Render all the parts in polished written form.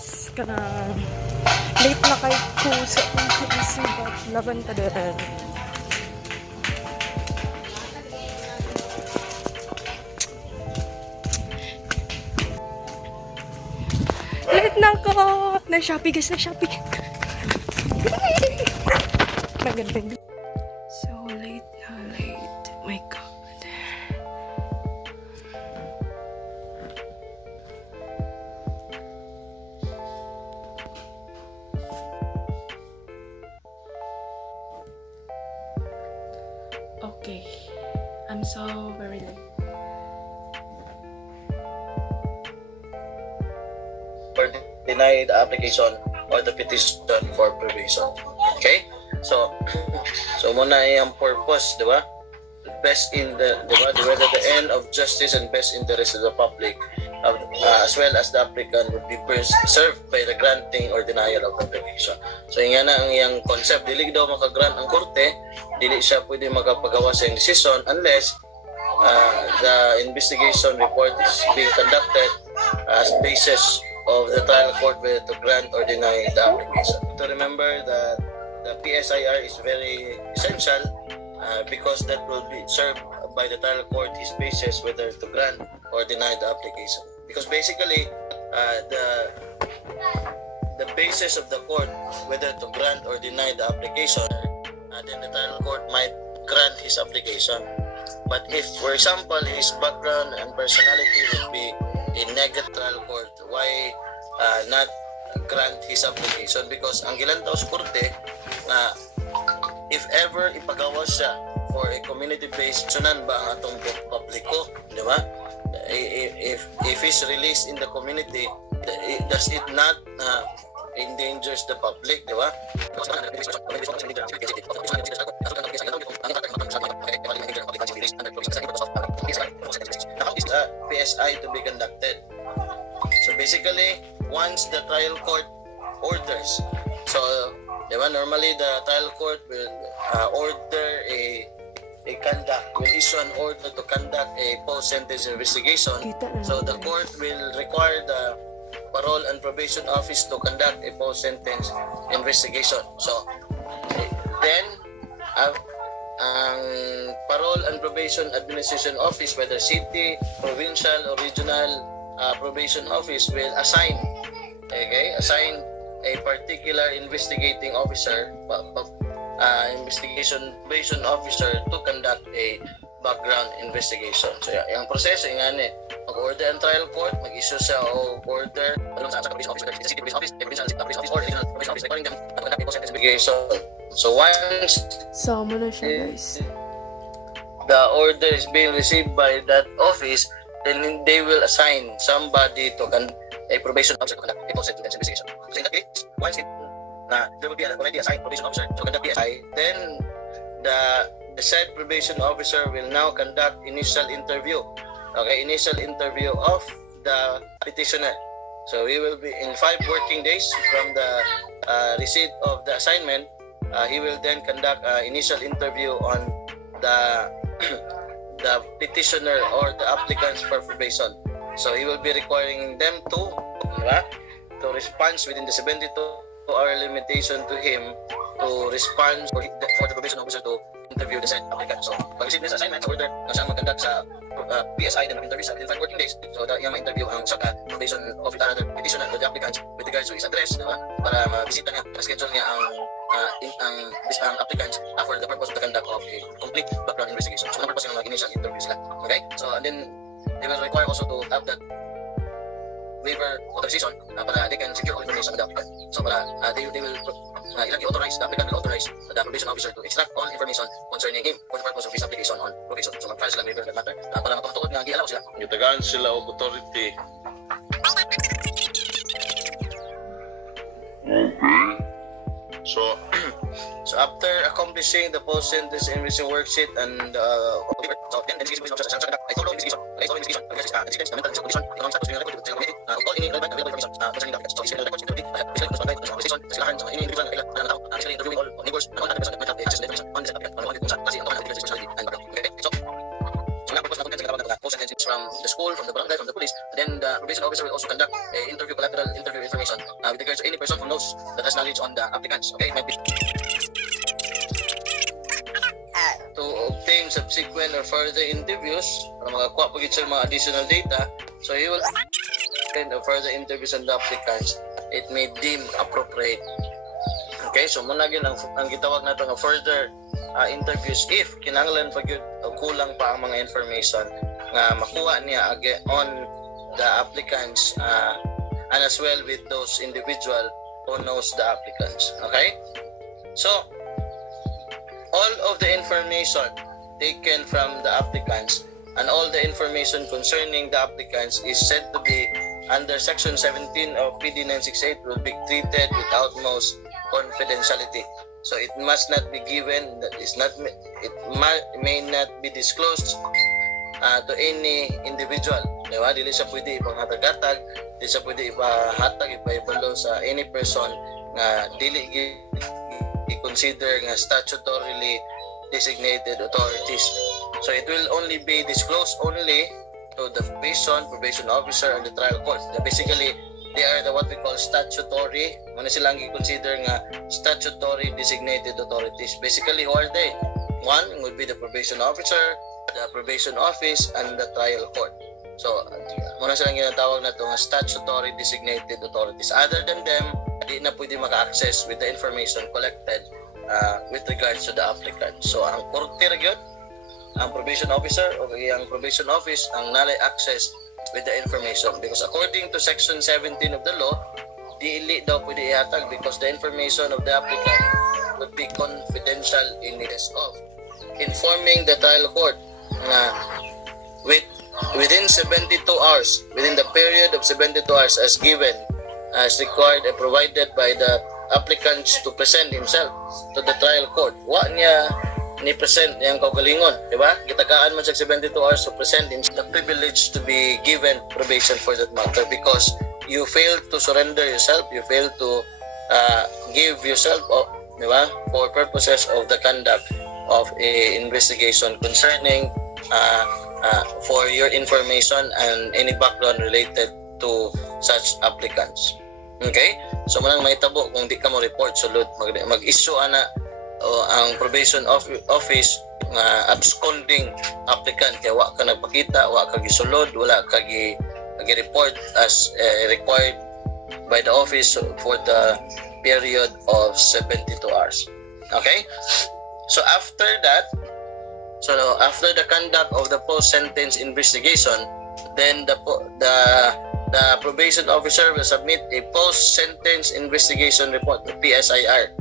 guys, kanang late na kay ko sa akong isibat laban ta dere. Late na ko. Na Shopee guys, na Shopee. Magandang. So late na late. My God. Okay, I'm so very late. Or deny the application or the petition for probation. Okay? So muna yung purpose, di ba? Best in the, di ba? Whether the end of justice and best interest of the public, as well as the applicant would be served by the granting or denial of application. So yung na ang iyang concept, dili daw makagrant ang korte, dili siya pwede magpagawa sa decision unless the investigation report is being conducted as basis of the trial court whether to grant or deny the application. To remember that the PSIR is very essential because that will be served by the trial court is basis whether to grant or deny the application. Because basically, the basis of the court whether to grant or deny the application, then the trial court might grant his application. But if, for example, his background and personality would be a negative trial court, why not grant his application? Because ang gilantaw sa korte na if ever ipagawa siya for a community-based, sunan ba ang atong publiko, di ba? If he's released in the community, does it not endangers the public, di ba? How is the PSI to be conducted? So basically, once the trial court orders, so di ba, normally the trial court will order will issue an order to conduct a post-sentence investigation. So the court will require the parole and probation office to conduct a post-sentence investigation. So then ang parole and probation administration office, whether city, provincial or regional probation office, will assign a particular investigating officer, investigation officer to conduct a background investigation. So yung proseso yung mag-order ang trial court, mag-issue siya o order along sa probation office, the city probation office, the provincial probation office, or regional probation office, requiring them to conduct a post-sentence investigation. So once Sama na siya guys. the order is being received by that office, then they will assign somebody to conduct a probation officer to conduct a post-sentence investigation. So in that case, once there will be already assigned probation officer to conduct PSI, then the said probation officer will now conduct initial interview. Okay, initial interview of the petitioner. So we will be in 5 working days from the receipt of the assignment. He will then conduct initial interview on the petitioner or the applicants for probation. So he will be requiring them to respond within the 72-hour limitation to him to respond for the probation officer to interview the said applicant. So pag-receive this assignment order na siyang mag-conduct sa PSI, then mag-interview sa within 5 working days. So yung ma-interview ang sa probation officer, the petitioner or the applicant with regards to his address, diba? Para ma-bisita niya, ma-schedule niya ang applicant for the purpose of the conduct of a complete background investigation. So ang purpose yung initial interview sila. Okay? So and then they will require also to have that waiver authorization para they can secure all information of the applicant. So para they will the applicant will authorize the probation officer to extract all information concerning him for the purpose of his application on probation. So mag-file sila waiver that matter para matutuod nga gialaw sila. Gitagaan sila og authority. So after accomplishing the post-sentence investigation worksheet and so then investigation officer I follow investigation incidents, mental condition, yung status ng record sa community, all any relevant available information concerning the applicants. So physical records, integrity, physical records, conversation, silahan, so any individual na physically interviewing all neighbors, and all other persons that might have access to information on this applicant, on kung saan klase ang kawan ng personality and background. Okay, so nga purpose na content sa post-sentence from the school, from the barangay, from the police, then the probation officer will also conduct a interview collateral interview information with regards to any person who knows that has knowledge on the applicants. Okay, might be to obtain subsequent or further interviews para makakuha pa gid sa mga additional data. So he will attend further interviews on the applicants it may deem appropriate. Okay, so muna gyud ang gitawag nato nga further interviews if kinahanglan pa gyud o kulang pa ang mga information nga makuha niya on the applicants and as well with those individual who knows the applicants. Okay, so all of the information taken from the applicants and all the information concerning the applicants is said to be under section 17 of PD 968 will be treated with utmost confidentiality. So it must not be given, may not be disclosed to any individual. Diba? Dili siya pwede ipanghatag-hatag, dili siya pwede ipahatag, ipaibalo sa any person na dili i-consider nga statutorily designated authorities. So it will only be disclosed only to the probation officer, and the trial court. Basically, they are what we call statutory. Muna silang i-consider nga statutory designated authorities. Basically, who are they? One would be the probation officer, the probation office, and the trial court. So, muna silang ginatawag na ito nga statutory designated authorities. Other than them, di na pwede maka-access with the information collected with regards to the applicant. So, ang korte ra gyud, ang probation officer o ang probation office ang nalay access with the information, because according to section 17 of the law, dili daw pwede ihatag because the information of the applicant would be confidential in the case of informing the trial court within 72 hours, within the period of 72 hours as given, as required and provided by the applicants to present himself to the trial court. Wa niya ni present yang kaugalingon, di ba? Gitagaan man sa 72 hours to present him the privilege to be given probation for that matter because you fail to surrender yourself, you fail to give yourself up, di ba? For purposes of the conduct of a investigation concerning for your information and any background related to such applicants. Okay? So manang mahitabo kung di ka mo report sulod mag-issue ana ang probation office nga absconding applicant kaya wa ka nagpakita, wa ka gisulod, wala ka gi-report as required by the office for the period of 72 hours. Okay? So after the conduct of the post-sentence investigation, then the probation officer will submit a post-sentence investigation report, the PSIR.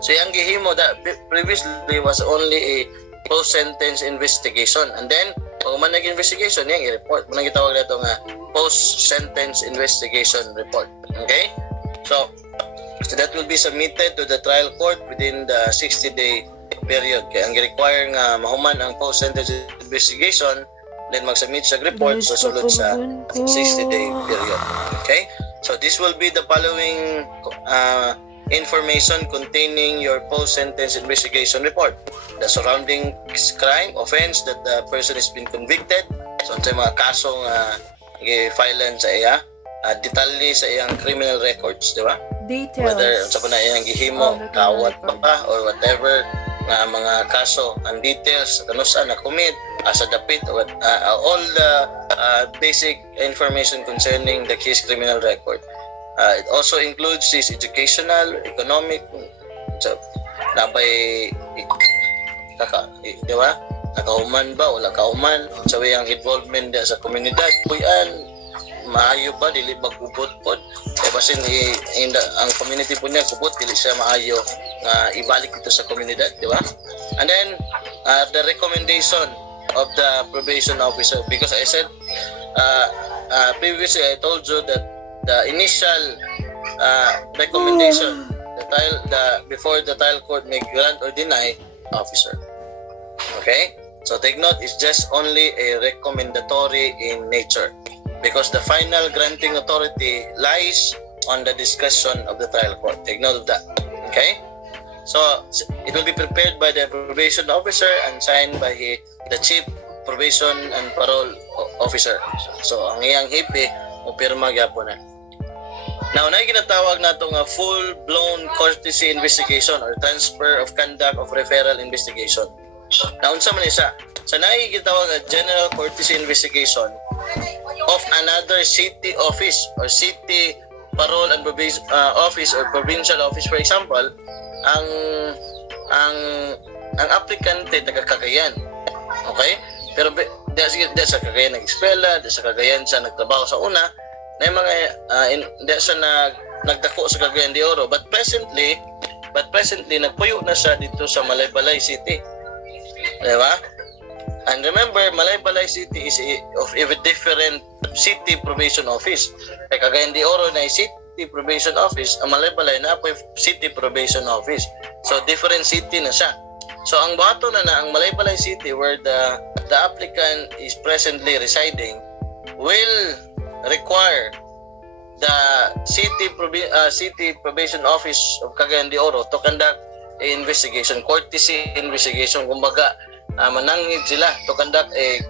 So yung gihimo that previously was only a post-sentence investigation, and then pag man nag-investigation, yung i-report mo nang gitawag nito nga post-sentence investigation report. Okay? So that will be submitted to the trial court within the 60-day period. Kaya ang require nga mahuman ang post-sentence investigation, then mag-submit sa report sa sulod sa 60-day period. Okay? So this will be the following information containing your post-sentence investigation report. The surrounding crime, offense that the person has been convicted. So sa mga kasong i-filean sa iya, detalye sa iyang criminal records, di ba? Details. Whether sa na iyang gihimo, kawat pa or whatever nga mga kaso and details kung saan na-commit, sa dapit, all the basic information concerning the case criminal record. It also includes his educational, economic, so, nabay, di ba? Nakahuman ba, wala kahuman, sa ang involvement sa komunidad, kuyan, maayo ba, dili ba kubot po? Basin ang community po niya, kubot, dili siya maayo na ibalik ito sa komunidad, di ba? And then, the recommendation of the probation officer, because I said, previously I told you that the initial recommendation, before the trial court may grant or deny officer. Okay? So take note, it's just only a recommendatory in nature because the final granting authority lies on the discretion of the trial court. Take note of that. Okay? So it will be prepared by the probation officer and signed by the chief probation and parole officer. So ang iyang hipi, upirma gyapon na. Now, na ginatawag nato nga full-blown courtesy investigation or transfer of conduct of referral investigation. Now, unsa man isa? Sa naay ginatawag nga general courtesy investigation of another city office or city parole and probation office or provincial office, for example, ang aplikante taga Cagayan. Okay? Pero di sa Cagayan nag-eskwela, di sa Cagayan siya nagtrabaho sa una, na mga di siya nagdako sa Cagayan de Oro, but presently nagpuyo na siya dito sa Malaybalay City. Di ba? And remember, Malaybalay City is of a different city probation office. Kaya Cagayan de Oro na city probation office, ang Malaybalay na po city probation office. So different city na siya. So ang bato na ang Malaybalay City where the applicant is presently residing will require the city probation office of Cagayan de Oro to conduct a investigation, courtesy investigation. Kumbaga, manangid sila to conduct a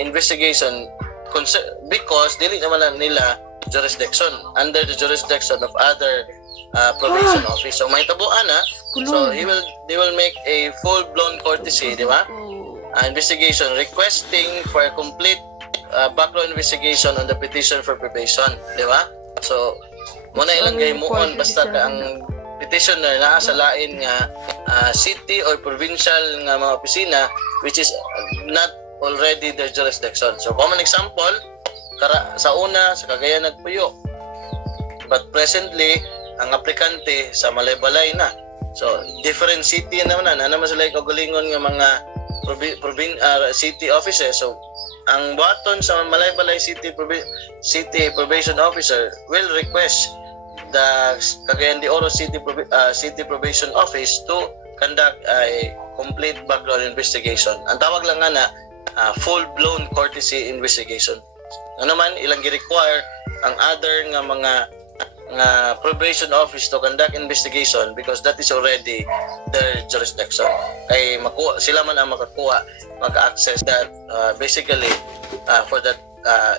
investigation because dili naman nila jurisdiction under the jurisdiction of other probation office. So may tabuan na. So they will make a full-blown courtesy, di ba? Investigation requesting for a complete background investigation on the petition for probation, di ba? So muna ilang gaymoon basta ka ang petitioner naa sa lain nga city or provincial nga mga opisina which is not already their jurisdiction. So common example, sa una sa Cagayan nagpuyo, but presently ang aplikante sa Malaybalay na. So different city naman sila kagalingon nga mga city offices. So ang button sa Malaybalay City Probation Officer will request the Cagayan de Oro City Probation Office to conduct a complete background investigation. Ang tawag lang nga na full-blown courtesy investigation. Ano man ilang gi-require ang other nga mga probation office to conduct investigation because that is already their jurisdiction. Kay sila man ang maka-access that basically for that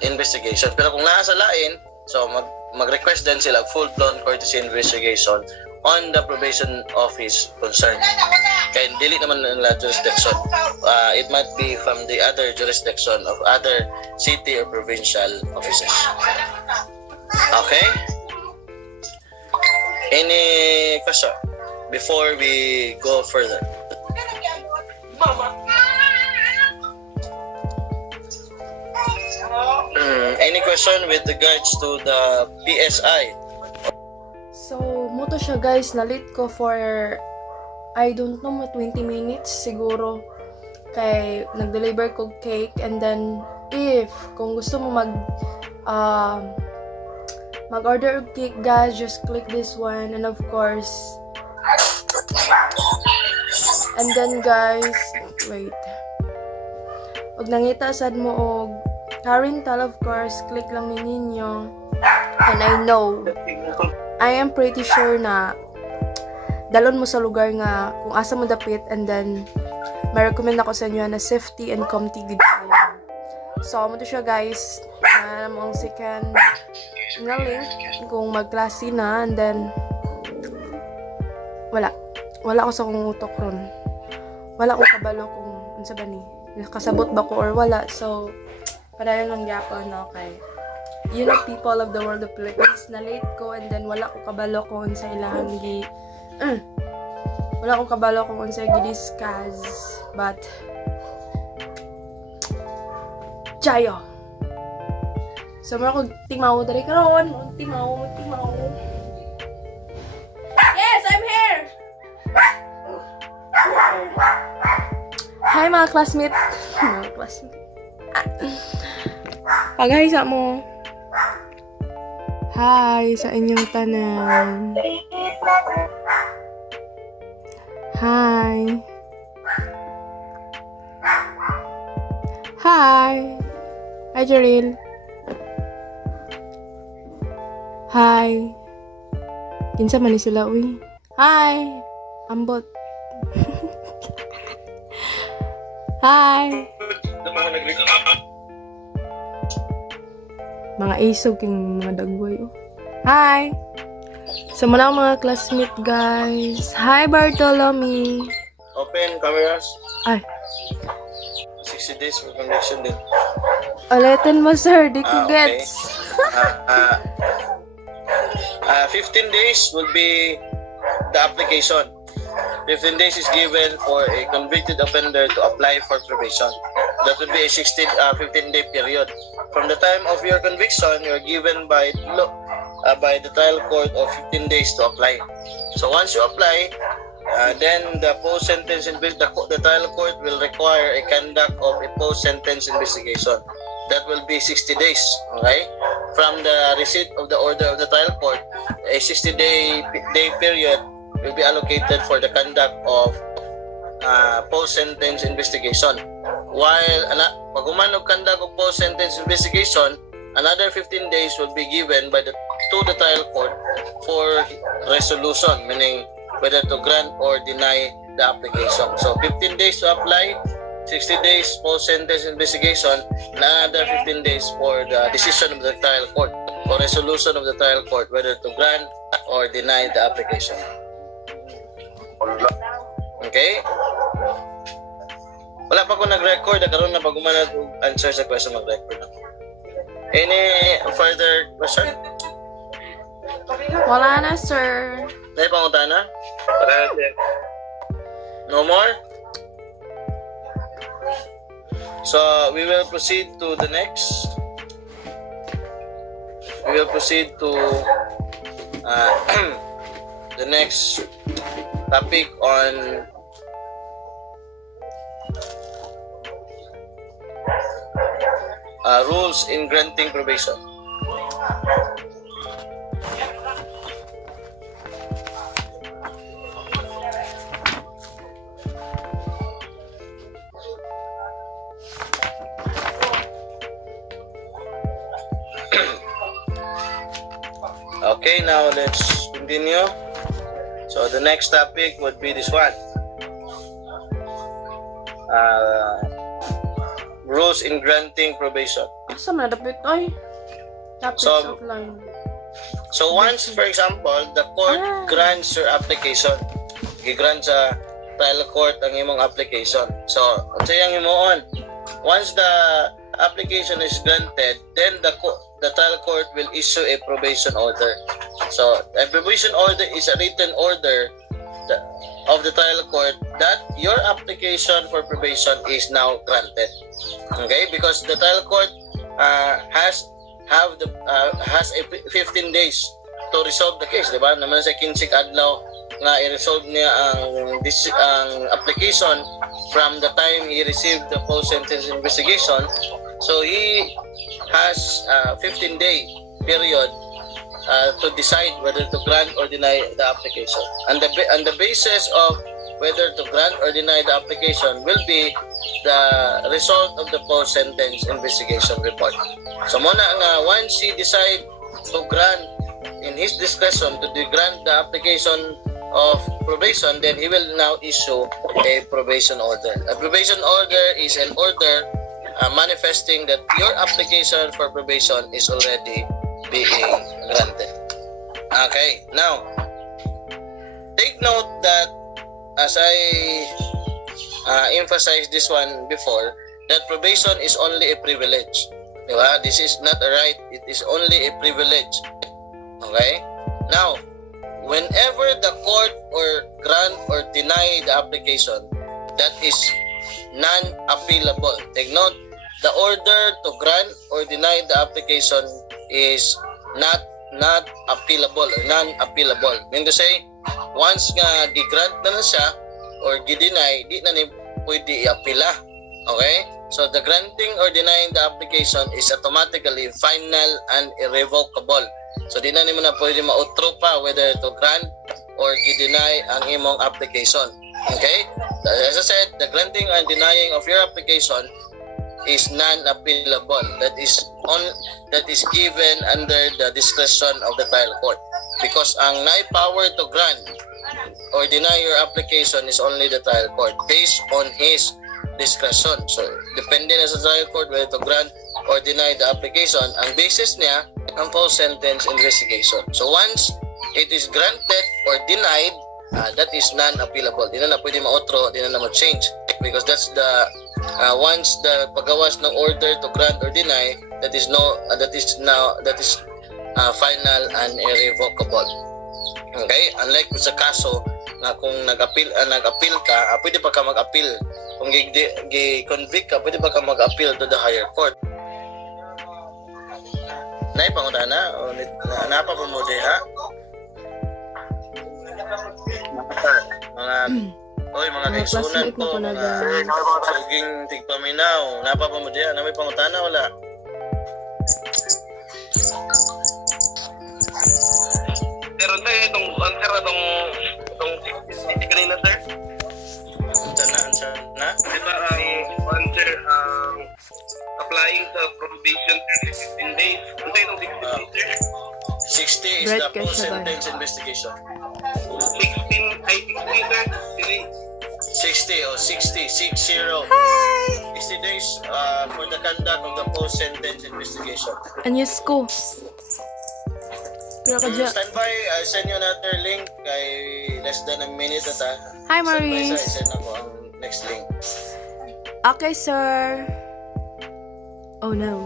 investigation. Pero kung nasa lain, so mag-request din sila full-blown courtesy investigation on the probation office concerned. Kaya dili naman nila jurisdiction. It might be from the other jurisdiction of other city or provincial offices. Okay? Any question before we go further? Any question with regards to the PSI? So, moto siya guys, na-late ko for, I don't know, 20 minutes siguro. Kay, nag-deliver ko cake, and then, kung gusto mo mag-order of cake guys, just click this one, and of course, and then guys, wait. Pag nangita sad mo og parental, of course, click lang ninyo. And I am pretty sure na dalon mo sa lugar nga kung asa mo dapit, and then may recommend ako sa inyo na safety and comfy good kayo. So, mo to siya guys, na mong second nga link kung mag-klase na, and then wala ko sa kong utok ron. Wala ko kabalo kung unsa ba ni nakasabot ba ko or wala. So padayon lang gyapon, okay. You know, people of the world of Philippines, na late ko, and then wala ko kabalo kung unsa ilahang wala ko kabalo kung unsa gi-discuss, but jayo. So mara ko timaw dari karon, timaw. Yes, I'm here. Hi mga classmate. Pag-hi sa mo. Hi sa inyong tanan. Hi. Hi. Hi, Jaril. Hi. Kinsa man ni sila, uy. Hi. Ambot. Hi. Mga isog king mga dagway, oh. Hi! So muna ang mga classmate guys. Hi Bartolome! Open cameras. Ay, 60 days for conviction din. ulitin mo sir, di ko Okay. gets. 15 days will be the application. 15 days is given for a convicted offender to apply for probation. That would be a 15-day period. From the time of your conviction, you're given by the trial court of 15 days to apply. So once you apply, then the post-sentence the trial court will require a conduct of a post-sentence investigation. That will be 60 days. Okay? From the receipt of the order of the trial court, a 60-day period will be allocated for the conduct of post-sentence investigation. While pag umanog conduct of post-sentence investigation, another 15 days will be given to the trial court for resolution, meaning whether to grant or deny the application. So 15 days to apply, 60 days post-sentence investigation, and another 15 days for the decision of the trial court or resolution of the trial court whether to grant or deny the application. Okay? Wala pa ko nag-record, karon na pag umanag answer sa question mag-record na. Any further question? Wala na sir. Dahil pangutana? No more? So, we will proceed to the next. We will proceed to the next topic on rules in granting probation. Okay, now let's continue. So the next topic would be this one. Rules in granting probation. Asa man dapat ay? Topics So, outline. So once, for example, the court grants your application, gi-grant sa trial court ang imong application. So, sa iyang himuon, once the application is granted, then the trial court will issue a probation order. So, a probation order is a written order of the trial court that your application for probation is now granted. Okay, because the trial court has a 15 days to resolve the case, di ba? Naman sa 15 adlaw nga i-resolve niya ang application from the time he received the post-sentence investigation. So he has a 15-day period to decide whether to grant or deny the application. And the basis of whether to grant or deny the application will be the result of the post-sentence investigation report. So muna nga, once he decide to grant in his discretion to grant the application of probation, then he will now issue a probation order. A probation order is an order manifesting that your application for probation is already being granted. Okay, now take note that as I emphasized this one before, that probation is only a privilege. Diba? This is not a right, it is only a privilege. Okay? Now, whenever the court or grant or deny the application, that is non-appealable. Take note, the order to grant or deny the application is not appealable or non-appealable. Mean to say, once nga gi-grant na siya or gi-deny, di na ni pwede i-apila. Okay? So the granting or denying the application is automatically final and irrevocable. So di na nimo na pwede mautro pa whether to grant or gi-deny ang imong application. Okay? As I said, the granting and denying of your application is non-appealable. That is given under the discretion of the trial court. Because ang power to grant or deny your application is only the trial court based on his discretion. So, depende na sa trial court whether to grant or deny the application. Ang basis niya, ang false sentence investigation. So, once it is granted or denied, that is non-appealable. Di na pwede ma-outro, di na ma-change. Because that's the, once the paggawas ng order to grant or deny, that is final and irrevocable. Okay? Unlike sa kaso na kung nag-appeal ka, pwede pa ka mag-appeal. Kung gi-convict ka, pwede pa ka mag-appeal to the higher court. Naipangutana? O napa pa mo di ha? Mga kaigsunan classmate na po, po na mga suging tigpaminaw. Napa pa mo di ha? Na may pangutana wala? Pero tayo itong answer itong kanina, sir. Na? Diba ang answer applying sa probation 15 days. Ano tayo itong 16 days, sir? 60 is Brett the full Cashaban. sentence investigation. 16, sir. 60 or 60 days for the conduct of the post sentence investigation. Anyos ko. Pero ka dyan. Stand by, I'll send you another link kay less than a minute at Hi, stand by, Maurice. I send ako ang next link. Okay, sir. Oh no.